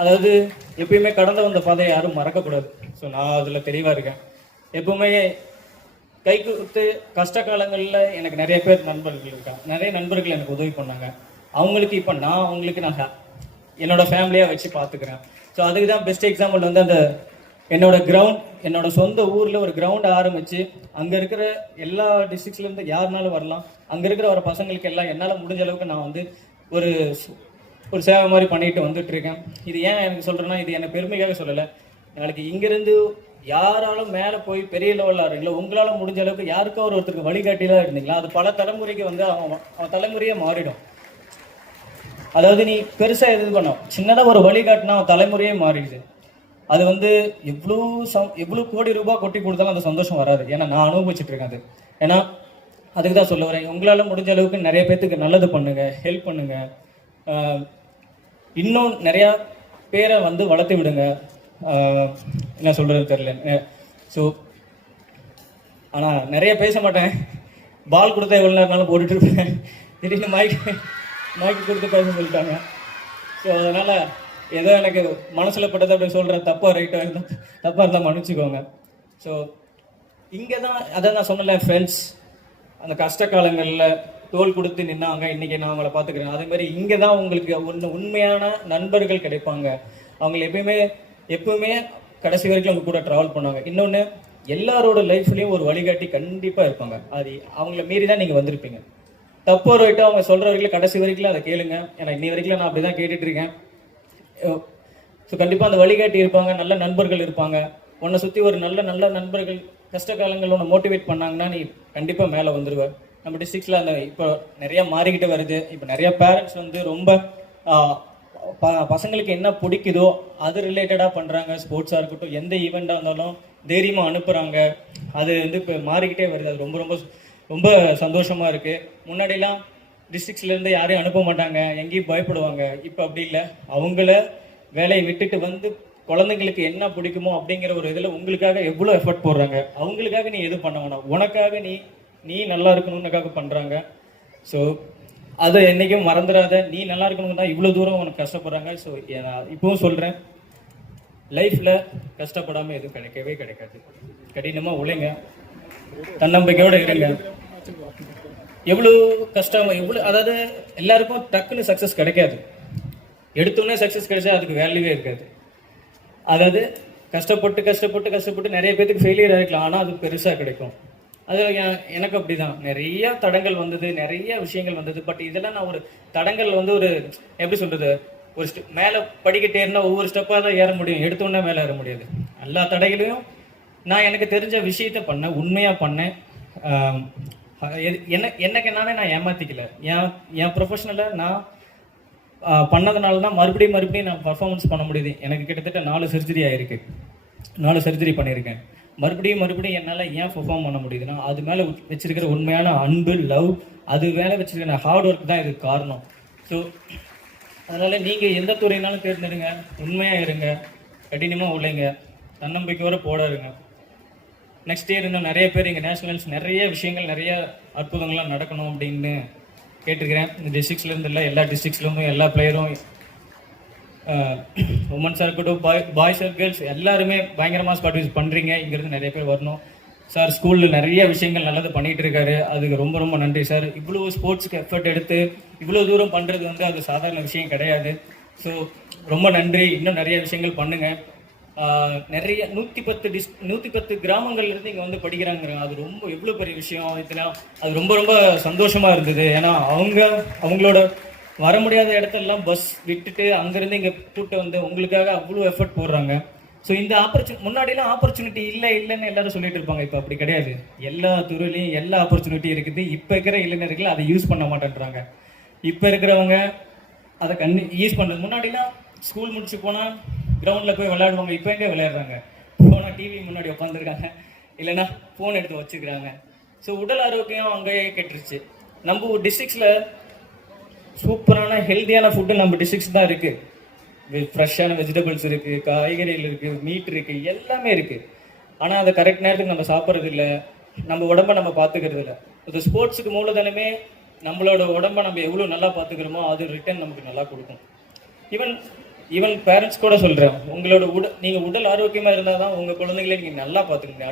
அதாவது எப்பயுமே கடந்து வந்த பாதையை யாரும் மறக்கக்கூடாது. ஸோ நான் அதில் தெளிவாக இருக்கேன். எப்பவுமே கை கொடுத்து கஷ்ட காலங்களில் எனக்கு நிறைய பேர் நண்பர்கள் இருக்காங்க, நிறைய நண்பர்கள் எனக்கு உதவி பண்ணாங்க. அவங்களுக்கு இப்போ நான் அவங்களுக்கு நான் என்னோட ஃபேமிலியாக வச்சு பார்த்துக்கிறேன். ஸோ அதுக்கு தான் பெஸ்ட் எக்ஸாம்பிள் வந்து அந்த என்னோட கிரவுண்ட், என்னோட சொந்த ஊரில் ஒரு கிரவுண்டை ஆரம்பித்து அங்கே இருக்கிற எல்லா டிஸ்ட்ரிக்ஸ்லேருந்து யாருனாலும் வரலாம், அங்கே இருக்கிற ஒரு பசங்களுக்கு எல்லாம் என்னால் முடிஞ்ச அளவுக்கு நான் வந்து ஒரு ஒரு சேவை மாதிரி பண்ணிட்டு வந்துட்டு இருக்கேன். இது ஏன் எனக்கு சொல்கிறேன்னா, இது என்னை பெருமைக்காக சொல்லலை. நாளைக்கு இங்கேருந்து யாராலும் மேலே போய் பெரிய லெவலில் ஆடுறீங்களோ, உங்களால் முடிஞ்ச அளவுக்கு யாருக்கோ ஒருத்தருக்கு வழிகாட்டிலாம் இருந்தீங்களா, அது பல தலைமுறைக்கு வந்து அவன் தலைமுறையே மாறிடும். அதாவது நீ பெருசாக எது பண்ணோம், சின்னதாக ஒரு வழிகாட்டினா அவன் தலைமுறையே மாறிடுது. அது வந்து எவ்வளோ கோடி ரூபாய் கொட்டி கொடுத்தாலும் அந்த சந்தோஷம் வராது. ஏன்னா நான் அனுபவிச்சுட்டு இருக்கேன் அது. ஏன்னா அதுக்கு தான் சொல்ல வரேன், உங்களால் முடிஞ்ச அளவுக்கு நிறைய பேர்த்துக்கு நல்லது பண்ணுங்க, ஹெல்ப் பண்ணுங்க, இன்னும் நிறையா பேரை வந்து வளர்த்து விடுங்க. என்ன சொல்கிறது தெரியல. ஸோ ஆனால் நிறைய பேச மாட்டேன். பால் கொடுத்தா எவ்வளோ நேரம்னாலும் போட்டுட்டு இருப்பேன். திடீர்னு மைக்கு கொடுத்து பேச சொல்லிட்டாங்க. ஸோ அதனால் ஏதோ எனக்கு மனசில் பட்டது அப்படி சொல்கிறேன். தப்பாக ரைட்டாக இருந்தால் தப்பாக இருந்தால் மன்னிச்சுக்கோங்க. ஸோ இங்கே தான் அதை நான் சொன்னல, ஃப்ரெண்ட்ஸ் அந்த கஷ்ட காலங்களில் தோல் கொடுத்து நின்னாங்க, இன்றைக்கி நான் அவங்கள பார்த்துக்கிறேன். அதே மாதிரி இங்கே தான் உங்களுக்கு உண்மையான நண்பர்கள் கிடைப்பாங்க. அவங்களை எப்பவுமே கடைசி வரைக்கும் அவங்க கூட ட்ராவல் பண்ணுவாங்க. இன்னொன்று, எல்லாரோட லைஃப்லேயும் ஒரு வழிகாட்டி கண்டிப்பாக இருப்பாங்க. அது அவங்கள மீறி தான் நீங்கள் வந்திருப்பீங்க. தப்போ ரைட்டோ அவங்க சொல்கிற வரைக்கும் கடைசி வரைக்கும் அதை கேளுங்க. ஏன்னா இன்னி வரைக்கும் நான் அப்படி தான் கேட்டுட்ருக்கேன். ஸோ கண்டிப்பாக அந்த வழிகாட்டி இருப்பாங்க, நல்ல நண்பர்கள் இருப்பாங்க. உன்னை சுற்றி ஒரு நல்ல நண்பர்கள் கஷ்ட காலங்கள் உன்னை மோட்டிவேட் பண்ணாங்கன்னா நீ கண்டிப்பாக மேலே வந்துடுவேன். நம்ம டிஸ்ட்ரிக்ஸில் அந்த இப்போ நிறையா மாறிக்கிட்டு வருது. இப்போ நிறையா பேரண்ட்ஸ் வந்து ரொம்ப பசங்களுக்கு என்ன பிடிக்குதோ அது ரிலேட்டடாக பண்ணுறாங்க. ஸ்போர்ட்ஸாக இருக்கட்டும், எந்த ஈவெண்ட்டாக இருந்தாலும் தைரியமாக அனுப்புகிறாங்க. அது வந்து இப்போ மாறிக்கிட்டே வருது. அது ரொம்ப ரொம்ப ரொம்ப சந்தோஷமாக இருக்குது. முன்னாடிலாம் டிஸ்ட்ரிக்ஸ்லேருந்து யாரையும் அனுப்ப மாட்டாங்க, எங்கேயும் பயப்படுவாங்க. இப்போ அப்படி இல்லை. அவங்கள வேலையை விட்டுட்டு வந்து குழந்தைங்களுக்கு என்ன பிடிக்குமோ அப்படிங்கிற ஒரு இதில் உங்களுக்காக எவ்வளோ எஃபர்ட் போடுறாங்க. அவங்களுக்காக நீ எதுவும் பண்ண வேணாம், உனக்காக நீ நல்லா இருக்கணும்னுக்காக பண்ணுறாங்க. ஸோ அதை என்றைக்கும் மறந்துடாத. நீ நல்லா இருக்கணும்னு தான் இவ்வளோ தூரம் உனக்கு கஷ்டப்படுறாங்க. ஸோ இப்பவும் சொல்கிறேன், லைஃப்பில் கஷ்டப்படாமல் எதுவும் கிடைக்கவே கிடைக்காது. கடினமாக உழைங்க, தன்னம்பிக்கையோடு இருங்க. எவ்வளோ கஷ்டம், அதாவது எல்லாருக்கும் டக்குன்னு சக்ஸஸ் கிடைக்காது. எடுத்தோடனே சக்ஸஸ் கிடைச்சா அதுக்கு வேல்யூவே இருக்காது. அதாவது கஷ்டப்பட்டு நிறைய பேருக்கு ஃபெயிலியர் ஆகிருக்கலாம், ஆனால் அது பெருசாக கிடைக்கும். அது எனக்கு அப்படி தான் நிறைய தடங்கள் வந்தது, நிறைய விஷயங்கள் வந்தது. பட் இதெல்லாம் நான் ஒரு தடங்கள் வந்து ஒரு எப்படி சொல்கிறது, ஒரு மேலே படிக்கிட்டே இருந்தால் ஒவ்வொரு ஸ்டெப்பாக தான் ஏற முடியும். எடுத்தோடனே மேலே ஏற முடியாது. எல்லா தடைகளையும் நான் எனக்கு தெரிஞ்ச விஷயத்த பண்ணேன், உண்மையாக பண்ணேன். எனக்கு நானே நான் ஏமாற்றிக்கல. என் ப்ரொஃபஷனலில் நான் பண்ணதுனால தான் மறுபடியும் நான் பர்ஃபார்மன்ஸ் பண்ண முடியுது. எனக்கு கிட்டத்தட்ட 4 சர்ஜரி ஆகிருக்கு, 4 சர்ஜரி பண்ணியிருக்கேன். மறுபடியும் என்னால் ஏன் பெர்ஃபார்ம் பண்ண முடியுதுன்னா, அது மேலே வச்சிருக்கிற உண்மையான அன்பு, லவ், அது மேலே வச்சிருக்கிற ஹார்ட் ஒர்க் தான் இதுக்கு காரணம். ஸோ அதனால் நீங்கள் எந்த துறையினாலும் தேர்ந்தெடுங்க, உண்மையாக இருங்க, கடினமாக உழைங்க, தன்னம்பிக்கையோடு போட இருங்க. நெக்ஸ்ட் இயர் இன்னும் நிறைய பேர் இங்கே நேஷனல்ஸ் நிறைய விஷயங்கள், நிறைய அற்புதங்கள்லாம் நடக்கணும் அப்படின்னு கேட்டிருக்கிறேன். இந்த டிஸ்ட்ரிக்ஸ்லேருந்து இல்லை, எல்லா டிஸ்ட்ரிக்ஸ்லேருந்தும் எல்லா பிளேயரும், உமன்ஸாக இருக்கட்டும், பாய்ஸ் ஆர் கேர்ள்ஸ் எல்லாருமே பயங்கரமாக பார்ட்டிசிபேட் பண்ணுறீங்க. இங்கேருந்து நிறைய பேர் வரணும். சார் ஸ்கூலில் நிறைய விஷயங்கள் நல்லது பண்ணிகிட்டு இருக்காரு, அதுக்கு ரொம்ப ரொம்ப நன்றி சார். இவ்வளோ ஸ்போர்ட்ஸுக்கு எஃபர்ட் எடுத்து இவ்வளோ தூரம் பண்ணுறது வந்து அது சாதாரண விஷயம் கிடையாது. ஸோ ரொம்ப நன்றி. இன்னும் நிறைய விஷயங்கள் பண்ணுங்கள். நிறைய 110 கிராமங்கள்லேருந்து இங்கே வந்து படிக்கிறாங்க. அது ரொம்ப எவ்வளோ பெரிய விஷயம். இதெல்லாம் அது ரொம்ப ரொம்ப சந்தோஷமாக இருந்தது. ஏன்னா அவங்களோட வர முடியாத இடத்தெல்லாம் பஸ் விட்டுட்டு அங்கேருந்து இங்கே கூப்பிட்டு வந்து உங்களுக்காக அவ்வளோ எஃபர்ட் போடுறாங்க. ஸோ இந்த முன்னாடிலாம் ஆப்பர்ச்சுனிட்டி இல்லைன்னு எல்லாரும் சொல்லிட்டு இருப்பாங்க. இப்போ அப்படி கிடையாது. எல்லா துறையிலையும் எல்லா ஆப்பர்ச்சுனிட்டி இருக்குது. இப்போ இருக்கிற இளைஞர்கள் அதை யூஸ் பண்ண மாட்டேன்றாங்க. இப்போ இருக்கிறவங்க அதை யூஸ் பண்ணுறது. முன்னாடிலாம் ஸ்கூல் முடிச்சு போனால் கிரவுண்டில் போய் விளையாடுவாங்க. இப்போ எங்கே விளையாடுறாங்க? போனால் டிவி முன்னாடி உட்காந்துருக்காங்க, இல்லைன்னா ஃபோன் எடுத்து வச்சுக்கிறாங்க. ஸோ உடல் ஆரோக்கியம் அங்கேயே கெட்டுருச்சு. நம்ம டிஸ்ட்ரிக்ஸில் சூப்பரான ஹெல்த்தியான ஃபுட்டு நம்ம டிஸ்ட்ரிக்ஸ் தான் இருக்குது. ஃப்ரெஷ்ஷான வெஜிடபிள்ஸ் இருக்குது, காய்கறிகள் இருக்குது, மீட் இருக்குது, எல்லாமே இருக்குது. ஆனால் அதை கரெக்ட் நேரத்துக்கு நம்ம சாப்பிட்றது இல்லை, நம்ம உடம்பை நம்ம பார்த்துக்கிறது இல்லை. இந்த ஸ்போர்ட்ஸுக்கு மூலதனமே நம்மளோட உடம்பை நம்ம எவ்வளோ நல்லா பார்த்துக்கிறோமோ அது ரிட்டர்ன் நமக்கு நல்லா கொடுக்கும். ஈவன் ஈவன் பேரண்ட்ஸ் கூட சொல்றேன், உங்களோட நீங்க உடல் ஆரோக்கியமா இருந்தாதான் உங்க குழந்தைகளை நீங்க நல்லா பாத்துக்கங்க.